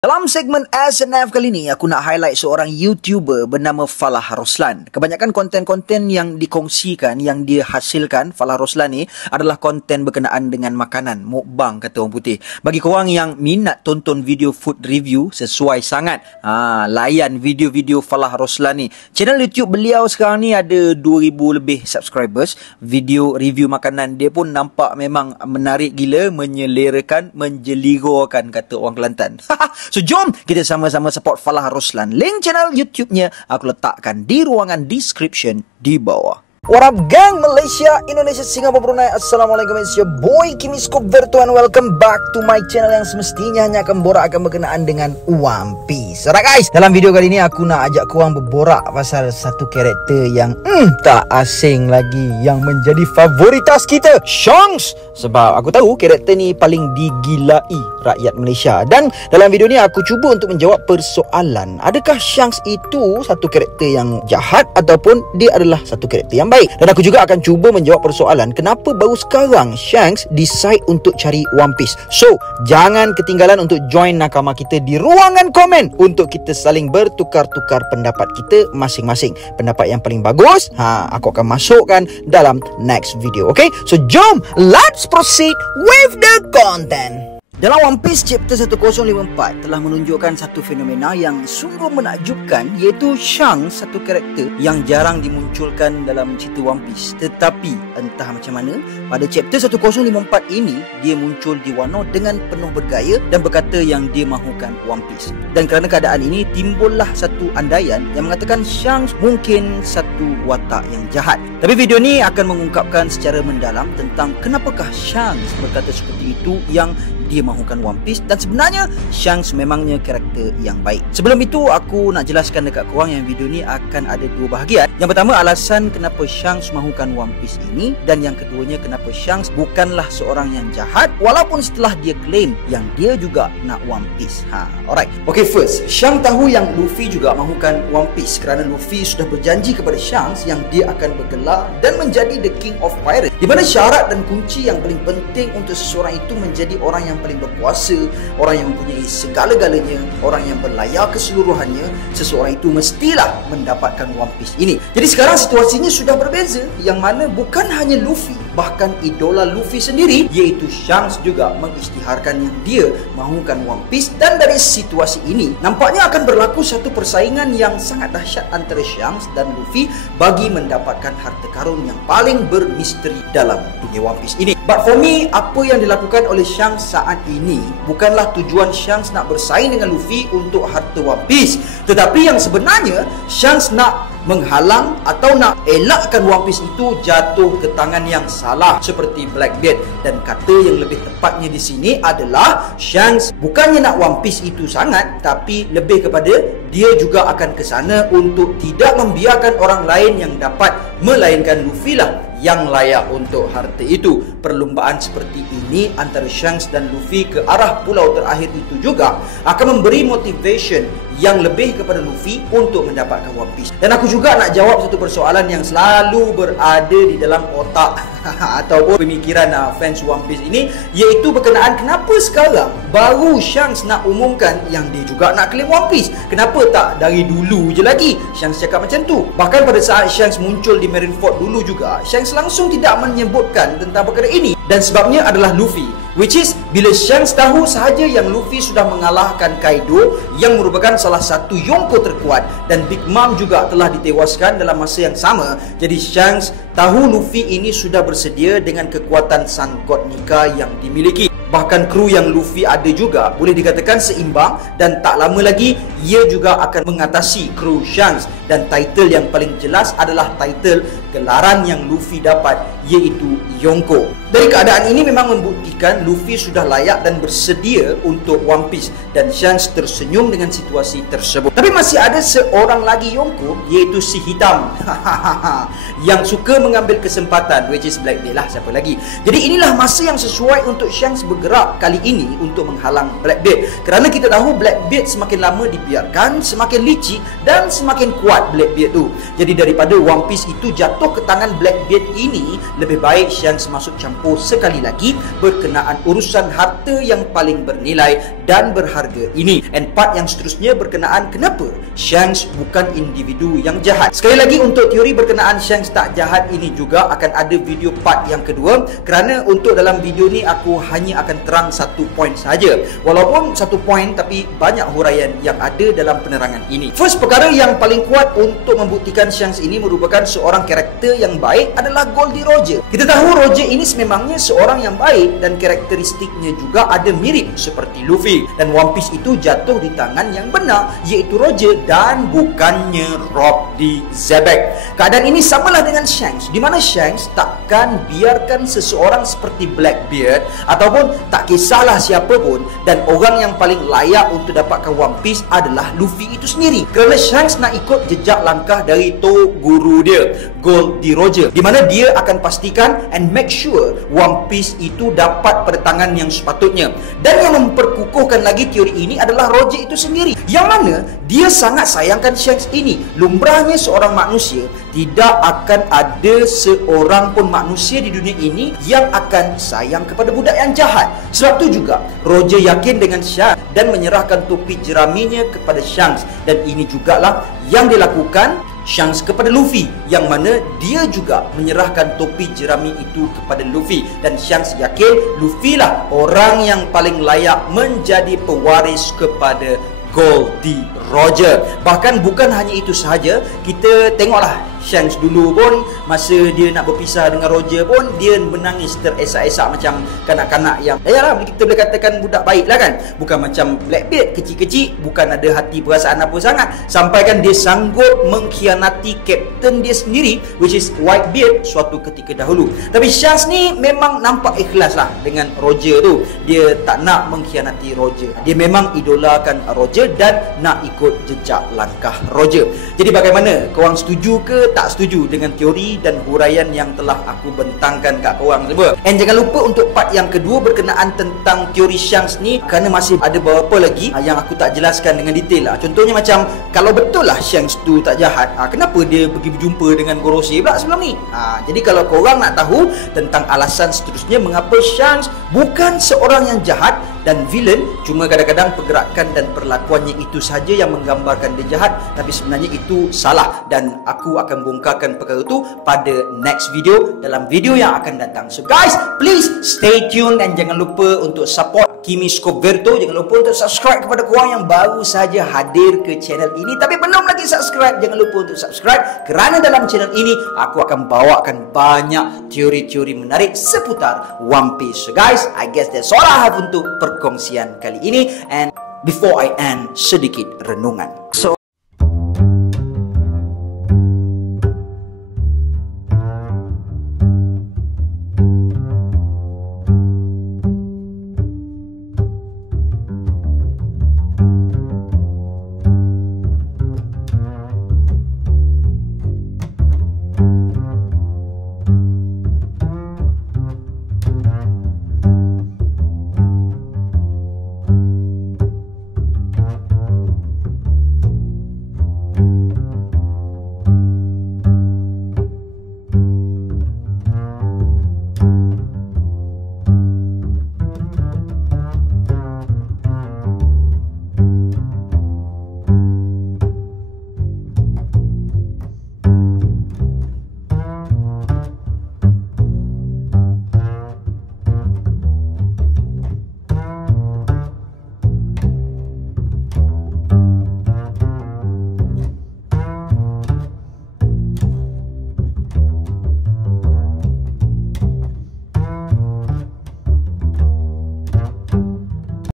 Dalam segmen SNF kali ini, aku nak highlight seorang YouTuber bernama Falah Roslan. Kebanyakan konten-konten yang dikongsikan, yang dia hasilkan, Falah Roslan ni adalah konten berkenaan dengan makanan, mukbang kata orang putih. Bagi korang yang minat tonton video food review, sesuai sangat. Layan video-video Falah Roslan ni. Channel YouTube beliau sekarang ni ada 2,000 lebih subscribers. Video review makanan dia pun nampak memang menarik gila, menyelerakan, menjelirakan kata orang Kelantan. So, jom kita sama-sama support Falah Roslan. Link channel YouTube-nya aku letakkan di ruangan description di bawah. What up gang, Malaysia, Indonesia, Singapura, Brunei. Assalamualaikum, it's your boy Kimi Scoop Vertu and welcome back to my channel yang semestinya hanya akan akan berkenaan dengan One Piece. Alright guys, dalam video kali ini aku nak ajak korang berborak pasal satu karakter yang tak asing lagi, yang menjadi favoritas kita, Shanks. Sebab aku tahu karakter ni paling digilai rakyat Malaysia. Dan dalam video ni aku cuba untuk menjawab persoalan, adakah Shanks itu satu karakter yang jahat ataupun dia adalah satu karakter yang baik. Dan aku juga akan cuba menjawab persoalan kenapa baru sekarang Shanks decide untuk cari One Piece. So, jangan ketinggalan untuk join nakama kita di ruangan komen untuk kita saling bertukar-tukar pendapat kita masing-masing. Pendapat yang paling bagus, aku akan masukkan dalam next video. Okay? So, jom, let's proceed with the content. Dalam One Piece chapter 1054 telah menunjukkan satu fenomena yang sungguh menakjubkan, iaitu Shanks, satu karakter yang jarang dimunculkan dalam cerita One Piece. Tetapi entah macam mana, pada chapter 1054 ini dia muncul di Wano dengan penuh bergaya dan berkata yang dia mahukan One Piece. Dan kerana keadaan ini, timbullah satu andaian yang mengatakan Shanks mungkin satu watak yang jahat. Tapi video ni akan mengungkapkan secara mendalam tentang kenapakah Shanks berkata seperti itu, yang dia mahukan One Piece, dan sebenarnya Shanks memangnya karakter yang baik. Sebelum itu, aku nak jelaskan dekat korang yang video ni akan ada dua bahagian. Yang pertama, alasan kenapa Shanks mahukan One Piece ini, dan yang keduanya, kenapa Shanks bukanlah seorang yang jahat walaupun setelah dia claim yang dia juga nak One Piece. Alright. Okay, first, Shanks tahu yang Luffy juga mahukan One Piece kerana Luffy sudah berjanji kepada Shanks yang dia akan bergelar dan menjadi the King of Pirates, di mana syarat dan kunci yang paling penting untuk seseorang itu menjadi orang yang paling berkuasa, orang yang mempunyai segala-galanya, orang yang berlayar keseluruhannya, seseorang itu mestilah mendapatkan One Piece ini. Jadi sekarang situasinya sudah berbeza, yang mana bukan hanya Luffy, bahkan idola Luffy sendiri iaitu Shanks juga mengisytiharkan yang dia mahukan One Piece. Dan dari situasi ini nampaknya akan berlaku satu persaingan yang sangat dahsyat antara Shanks dan Luffy bagi mendapatkan harta karun yang paling bermisteri dalam dunia One Piece ini. But for me, apa yang dilakukan oleh Shanks saat ini bukanlah tujuan Shanks nak bersaing dengan Luffy untuk harta One Piece, tetapi yang sebenarnya Shanks nak menghalang atau nak elakkan One Piece itu jatuh ke tangan yang salah seperti Blackbeard. Dan kata yang lebih tepatnya di sini adalah Shanks bukannya nak One Piece itu sangat, tapi lebih kepada dia juga akan ke sana untuk tidak membiarkan orang lain yang dapat melainkan Luffy lah yang layak untuk harta itu. Perlumbaan seperti ini antara Shanks dan Luffy ke arah pulau terakhir itu juga akan memberi motivation yang lebih kepada Luffy untuk mendapatkan One Piece. Dan aku juga nak jawab satu persoalan yang selalu berada di dalam otak ataupun pemikiran fans One Piece ini, iaitu berkenaan kenapa sekarang baru Shanks nak umumkan yang dia juga nak claim One Piece. Kenapa tak dari dulu je lagi Shanks cakap macam tu? Bahkan pada saat Shanks muncul di Marineford dulu juga, Shanks langsung tidak menyebutkan tentang perkara ini, dan sebabnya adalah Luffy. Which is, bila Shanks tahu sahaja yang Luffy sudah mengalahkan Kaido yang merupakan salah satu Yonko terkuat, dan Big Mom juga telah ditewaskan dalam masa yang sama, jadi Shanks tahu Luffy ini sudah bersedia dengan kekuatan Sun God Nika yang dimiliki. Bahkan kru yang Luffy ada juga boleh dikatakan seimbang, dan tak lama lagi ia juga akan mengatasi kru Shanks. Dan title yang paling jelas adalah title gelaran yang Luffy dapat, iaitu Yonko. Dari keadaan ini memang membuktikan Luffy sudah layak dan bersedia untuk One Piece, dan Shanks tersenyum dengan situasi tersebut. Tapi masih ada seorang lagi Yonko, iaitu si hitam yang suka mengambil kesempatan, which is Blackbeard lah, siapa lagi. Jadi inilah masa yang sesuai untuk Shanks bergerak kali ini untuk menghalang Blackbeard. Kerana kita tahu Blackbeard semakin lama dibiarkan, semakin licik dan semakin kuat Blackbeard tu. Jadi daripada One Piece itu jatuh ke tangan Blackbeard ini, lebih baik Shanks masuk campur sekali lagi berkenaan urusan harta yang paling bernilai dan berharga ini. And part yang seterusnya berkenaan kenapa Shanks bukan individu yang jahat. Sekali lagi, untuk teori berkenaan Shanks tak jahat ini juga akan ada video part yang kedua, kerana untuk dalam video ni aku hanya akan terang satu poin saja. Walaupun satu poin, tapi banyak huraian yang ada dalam penerangan ini. First, perkara yang paling kuat untuk membuktikan Shanks ini merupakan seorang karakter yang baik adalah Goldie Roger. Kita tahu Roger ini sememangnya seorang yang baik dan karakteristiknya juga ada mirip seperti Luffy, dan One Piece itu jatuh di tangan yang benar, iaitu Roger dan bukannya Rob D. Zebek. Keadaan ini samalah dengan Shanks, di mana Shanks takkan biarkan seseorang seperti Blackbeard ataupun tak kisahlah siapa pun, dan orang yang paling layak untuk dapatkan One Piece adalah Luffy itu sendiri, kerana Shanks nak ikut jejak langkah dari guru dia, Goldie Roger, di mana dia akan pastikan and make sure One Piece itu dapat pada tangan yang sepatutnya. Dan yang memperkukuhkan lagi teori ini adalah Roger itu sendiri, yang mana dia sangat sayangkan Shanks ini. Lumrahnya seorang manusia, tidak akan ada seorang pun manusia di dunia ini yang akan sayang kepada budak yang jahat. Sebab tu juga Roger yakin dengan Shanks dan menyerahkan topi jeraminya kepada Shanks, dan ini jugalah yang dilakukan Shanks kepada Luffy, yang mana dia juga menyerahkan topi jerami itu kepada Luffy, dan Shanks yakin Luffy lah orang yang paling layak menjadi pewaris kepada Goldie Roger. Bahkan bukan hanya itu sahaja, kita tengoklah Shanks dulu pun masa dia nak berpisah dengan Roger pun dia menangis teresak-esak macam kanak-kanak yang yalah, kita boleh katakan budak baik lah kan. Bukan macam Blackbeard, kecil-kecil, bukan ada hati perasaan apa sangat, sampai kan dia sanggup mengkhianati kapten dia sendiri, which is Whitebeard, suatu ketika dahulu. Tapi Shanks ni memang nampak ikhlas lah dengan Roger tu. Dia tak nak mengkhianati Roger, dia memang idolakan Roger dan nak ikut jejak langkah Roger. Jadi bagaimana? Korang setuju ke tak setuju dengan teori dan huraian yang telah aku bentangkan kat korang semua? And jangan lupa untuk part yang kedua berkenaan tentang teori Shanks ni, kerana masih ada beberapa lagi yang aku tak jelaskan dengan detail lah. Contohnya macam, kalau betul lah Shanks tu tak jahat, kenapa dia pergi berjumpa dengan Gorosei pula sebelum ni? Jadi kalau korang nak tahu tentang alasan seterusnya mengapa Shanks bukan seorang yang jahat dan villain, cuma kadang-kadang pergerakan dan perlakuannya itu saja yang menggambarkan dia jahat, tapi sebenarnya itu salah, dan aku akan bongkarkan perkara itu pada next video, dalam video yang akan datang. So guys, please stay tuned dan jangan lupa untuk support Kimi Scope Verto. Jangan lupa untuk subscribe kepada korang yang baru saja hadir ke channel ini, tapi belum lagi subscribe, jangan lupa untuk subscribe, kerana dalam channel ini aku akan bawakan banyak teori-teori menarik seputar One Piece. So guys, I guess that's all I have untuk perkongsian kali ini. And before I end, sedikit renungan. So